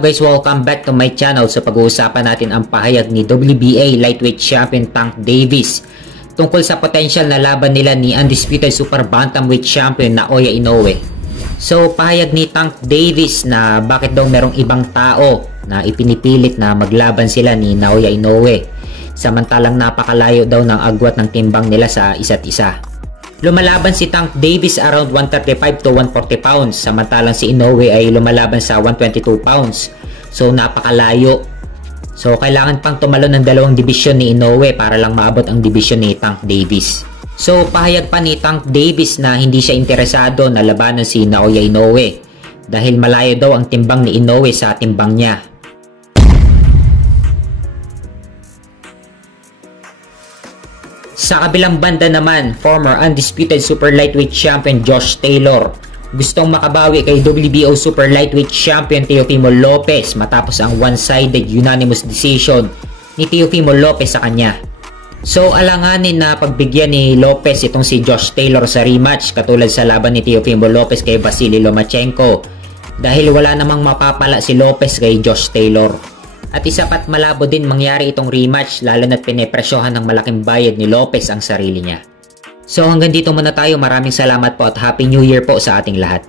up guys? Welcome back to my channel. So pag-uusapan natin ang pahayag ni WBA lightweight champion Tank Davis tungkol sa potential na laban nila ni undisputed super bantamweight champion Naoya Inoue. So pahayag ni Tank Davis na bakit daw merong ibang tao na ipinipilit na maglaban sila ni Naoya Inoue, samantalang napakalayo daw ng agwat ng timbang nila sa isa't isa. Lumalaban si Tank Davis around 135 to 140 pounds, samantalang si Inoue ay lumalaban sa 122 pounds. So napakalayo. So kailangan pang tumalo ng dalawang dibisyon ni Inoue para lang maabot ang dibisyon ni Tank Davis. So pahayag pa ni Tank Davis na hindi siya interesado na labanan si Naoya Inoue dahil malayo daw ang timbang ni Inoue sa timbang niya. Sa kabilang banda naman, former undisputed super lightweight champion Josh Taylor gustong makabawi kay WBO super lightweight champion Teofimo Lopez matapos ang one-sided unanimous decision ni Teofimo Lopez sa kanya. So alanganin na pagbigyan ni Lopez itong si Josh Taylor sa rematch katulad sa laban ni Teofimo Lopez kay Vasily Lomachenko dahil wala namang mapapala si Lopez kay Josh Taylor. At isa pat malabo din mangyari itong rematch lalo na't pinepresyohan ng malaking bayad ni Lopez ang sarili niya. So hanggang dito muna tayo, maraming salamat po at Happy New Year po sa ating lahat.